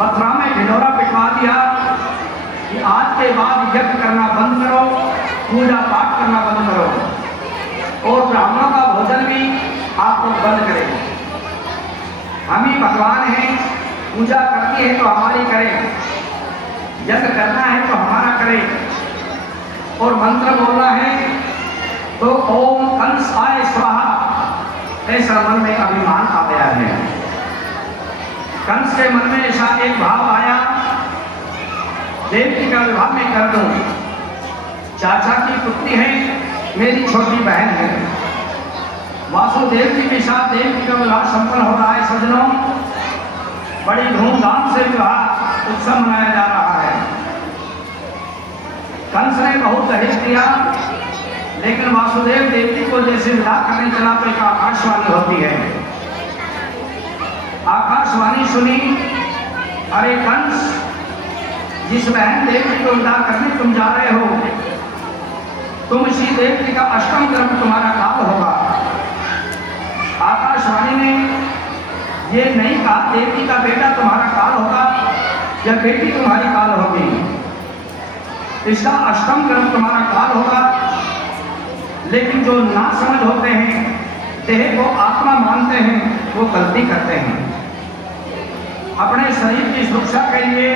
मथुरा में ढिंढोरा पिटवा दिया कि आज के बाद यज्ञ करना बंद करो, पूजा पाठ करना बंद करो और ब्राह्मणों का भोजन भी आप लोग बंद करें। हम ही भगवान हैं, पूजा करनी है तो हमारी करें, यज्ञ करना है तो हमारा करें और मंत्र बोलना है तो ओम कंसाय स्वाहा, ऐसा मन में अभिमान आ गया है। कंस के मन में ऐसा एक भाव आया, देवकी का विवाह में कर दूं, चाचा की पुत्री है, मेरी छोटी बहन है। वासुदेव जी के साथ देवकी का विवाह संपन्न हो रहा है। सज्जनों, बड़ी धूमधाम से विवाह उत्सव मनाया जा रहा है। कंस ने बहुत दहेज दिया, लेकिन वासुदेव देवकी को जैसे विदा करने चला तो एक आकाशवाणी होती है। आकाशवाणी सुनी, अरे कंस, जिस बहन देवकी को विदा करने तुम जा रहे हो, तुम इसी देवकी का अष्टम कर्म तुम्हारा काल होगा। आकाशवाणी ने ये नहीं कहा देवकी का बेटा तुम्हारा काल होगा या बेटी तुम्हारी काल होगी, इसका अष्टम कर्म तुम्हारा काल होगा। लेकिन जो ना समझ होते हैं, देह को आत्मा मानते हैं, वो गलती करते हैं। अपने शरीर की सुरक्षा के लिए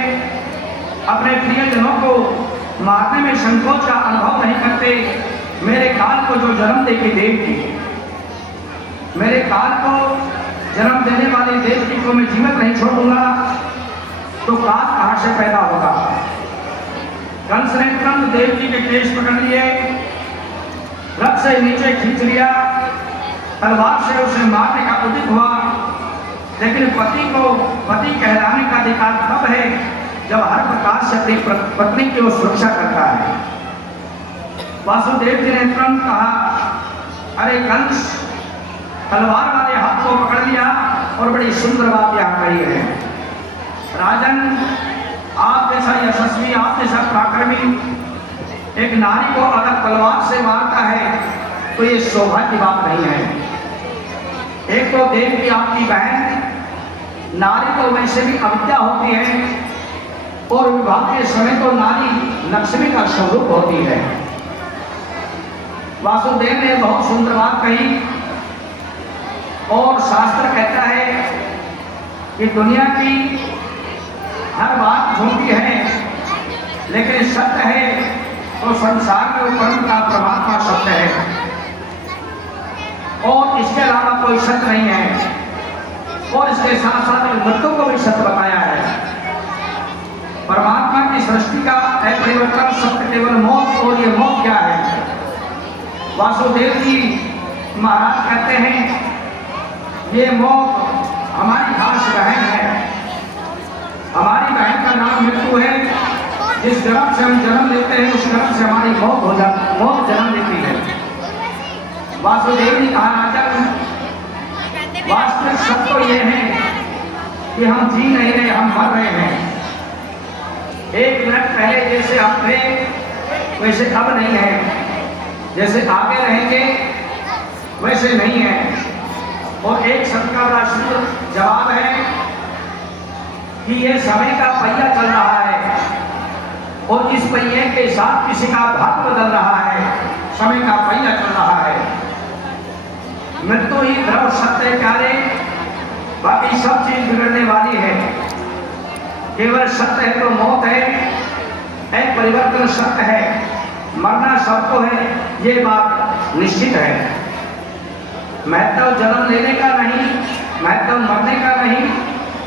अपने प्रियजनों को मारने में संकोच का अनुभव नहीं करते। मेरे काल को जो जन्म देगी देवकी, मेरे काल को जन्म देने वाली देवकी को मैं जीवित नहीं छोड़ूंगा तो काल कहां से पैदा होगा। कंस ने तुरंत देवकी के केश पकड़ लिए, रथ से नीचे खींच लिया, तलवार से उसे मारने का उदित हुआ। लेकिन पति कहलाने का अधिकार तब है जब हर प्रकार से अपनी पत्नी की वो सुरक्षा करता है। वासुदेव जी ने तुरंत कहा, अरे कंस, तलवार वाले हाथ को पकड़ लिया और बड़ी सुंदर बात यहाँ कही है। राजन, आप जैसा यशस्वी, आप जैसा पराक्रमी एक नारी को अगर तलवार से मारता है तो ये शोभा की बात नहीं है। एक तो देव की आपकी बहन, नारी को वैसे भी अविद्या होती है और विवाह के समय तो नारी लक्ष्मी का स्वरूप होती है। वासुदेव ने बहुत सुंदर बात कही और शास्त्र कहता है कि दुनिया की हर बात झूठी है, लेकिन सत्य है तो संसार में वो परम का परमात्मा सत्य है और इसके अलावा कोई सत्य नहीं है। और इसके साथ साथ मृत्यु को भी सत्य बताया है। परमात्मा की सृष्टि का अपरिवर्तन सत्य केवल मौत, और ये मौत क्या है? वासुदेव जी महाराज कहते हैं, ये मौत हमारी खास बहन है। हमारी बहन का नाम मृत्यु है। जिस जन्म से हम जन्म लेते हैं उस जन्म से हमारी मौत जन्म लेती है। वासुदेव जी कहा, राजन, वास्तविक सत्य तो ये है कि हम जी नहीं रहे, हम मर रहे हैं। 1 मिनट पहले जैसे हम थे वैसे अब नहीं है, जैसे आगे रहेंगे वैसे नहीं है। और एक सबका बड़ा शुद्ध जवाब है कि ये समय का पहिया चल रहा है और इस पहिए के साथ किसी का भाग बदल रहा है। समय का पहिया चल रहा है। मृत्यु ही ध्रुव सत्य प्यारे, बाकी सब चीज बिगड़ने वाली है। केवल सत्य है तो मौत है, एक परिवर्तन सत्य है, मरना सबको है, ये बात निश्चित है। महत्व जन्म लेने का नहीं, महत्व मरने का नहीं।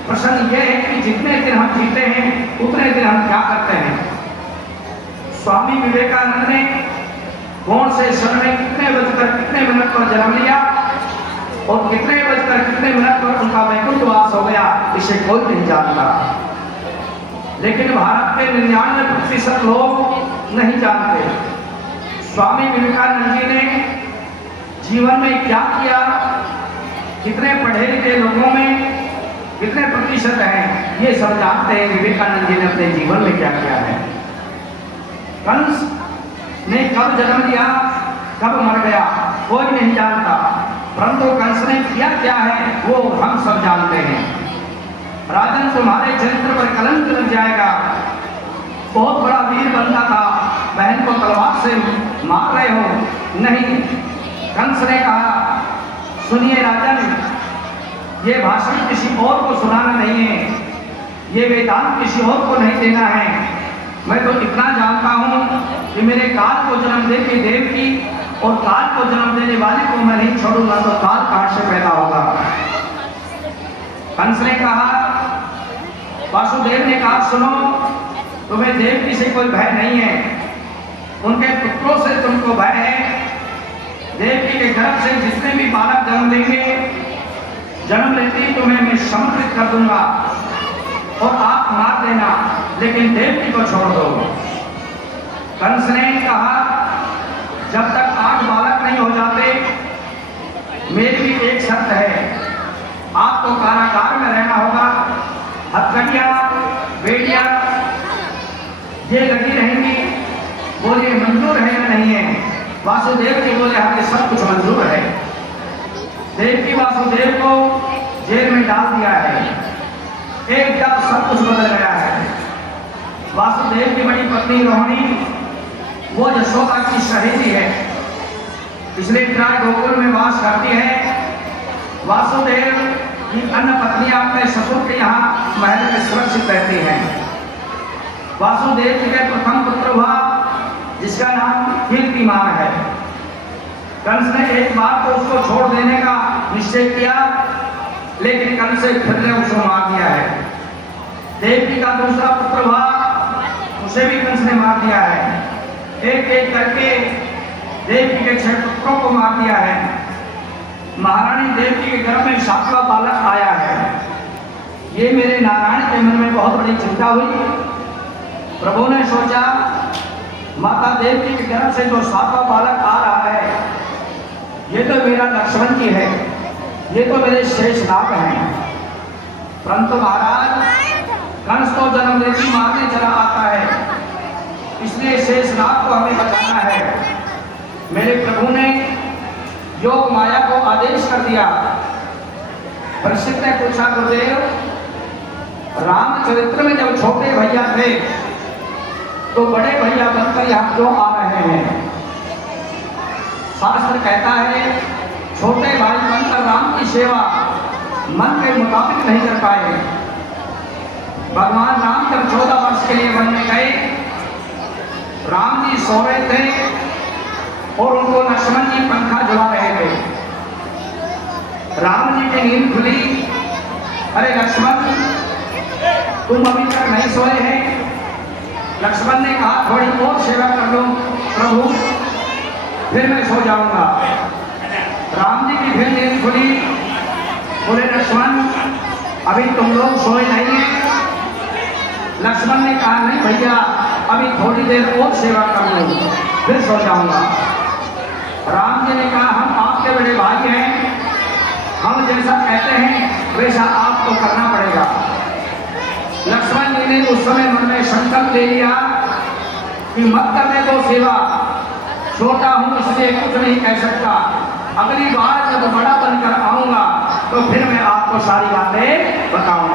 प्रश्न ये है कि जितने दिन हम जीते हैं उतने दिन हम क्या करते हैं। स्वामी विवेकानंद ने कौन से सन में कितने बजकर कितने मिनट पर जन्म लिया और कितने बजकर कितने मिनट पर उनका वैकुंठवास हो गया, इसे कोई नहीं जानता। लेकिन भारत के 99% लोग नहीं जानते। स्वामी विवेकानंद जी ने जीवन में क्या किया, कितने पढ़े लिखे लोगों में कितने प्रतिशत हैं, ये सब जानते हैं विवेकानंद जी ने अपने जीवन में क्या किया है। कंस ने कब जन्म लिया, कब मर गया, कोई नहीं जानता, परंतु कंस ने किया क्या है वो हम सब जानते हैं। राजन तुम्हारे चरित्र पर कलंक लग जाएगा। बहुत बड़ा वीर बनता था, बहन को तलवार से मार रहे हो। नहीं, कंस ने कहा, सुनिए राजन, ये भाषण किसी और को सुनाना नहीं है, ये वेदांत किसी और को नहीं देना है। मैं तो इतना जानता हूँ कि मेरे काल को जन्म दे के देव की और काल को जन्म देने वाले को मैं नहीं छोड़ूंगा, तो काल कहाँ से पैदा होगा। कंस ने कहा, वासुदेव ने कहा, सुनो, तुम्हें देवकी से कोई भय नहीं है, उनके पुत्रों से तुमको भय है। देवकी के गर्भ से जितने भी बालक जन्म लेंगे, जन्म लेते ही तुम्हें मैं समुद्रित कर दूंगा और आप मार देना, लेकिन देवकी को छोड़ दो। कंस ने कहा, जब तक 8 बालक नहीं हो जाते, मेरी भी एक शर्त है, आपको कारागार में रहना होगा। हथकड़ियां, बेड़ियां ये लगी रहेंगी। बोले मंजूर है या नहीं है? वासुदेव जी बोले, हाँ, ये सब कुछ मंजूर है। देवकी वासुदेव को जेल में डाल दिया है। एकदम सब कुछ बदल गया है। वासुदेव की बड़ी पत्नी रोहिणी, वो यशोदा की सहेली है, इसलिए त्राय गोकुल में वास करती है। वासुदेव की अन्य पत्नियां अपने ससुर के यहाँ महल में सुरक्षित रहती हैं। वासुदेव जी के प्रथम पुत्र हुआ, जिसका नाम कीर्तिमान है। कंस ने एक बार तो उसको छोड़ देने का निश्चय किया, लेकिन कंस से फिर ने उसको मार दिया है। देवकी का दूसरा पुत्र हुआ, उसे भी कंस ने मार दिया है। एक एक करके देवकी के 6 पुत्रों को मार दिया है। महारानी देवकी के गर्भ में 7वां बालक आया है। ये मेरे नारायण के मन में बहुत बड़ी चिंता हुई। प्रभु ने सोचा, माता देवकी के गर्भ से जो 7वां बालक आ रहा है, ये तो मेरा लक्ष्मण की है, ये तो मेरे शेषनाग हैं। परंतु महाराज, कंस तो जन्म लेती मारने चला आता है, इसलिए शेषनाग को हमें बचाना है। मेरे प्रभु ने योग माया को आदेश कर दिया। परीक्षित ने पूछा, गुरुदेव, रामचरित्र में जब छोटे भैया थे तो बड़े भैया बनकर यहाँ क्यों आ रहे हैं? शास्त्र कहता है, छोटे भाई बनकर राम की सेवा मन के मुताबिक नहीं कर पाए। भगवान राम जब 14 वर्ष के लिए वन में गए, राम जी सो रहे थे और उनको लक्ष्मण जी पंखा झुला रहे थे। राम जी की नींद खुली, अरे लक्ष्मण, तुम अभी तक नहीं सोए हैं? लक्ष्मण ने कहा, थोड़ी और सेवा कर लो प्रभु, फिर मैं सो जाऊंगा। राम जी की फिर नींद खुली, बोले लक्ष्मण, अभी तुम लोग सोए नहीं हैं? लक्ष्मण ने कहा, नहीं भैया, अभी थोड़ी देर और सेवा कर लो, फिर सो जाऊंगा। राम जी ने कहा, हम आपके बड़े भाई हैं, हम जैसा कहते हैं वैसा आपको करना पड़ेगा। लक्ष्मण जी ने उस समय मन में संकल्प ले लिया कि मत करने दो सेवा, छोटा हूं इसलिए कुछ नहीं कह सकता, अगली बार जब बड़ा बनकर आऊंगा तो फिर मैं आपको सारी बातें बताऊंगा।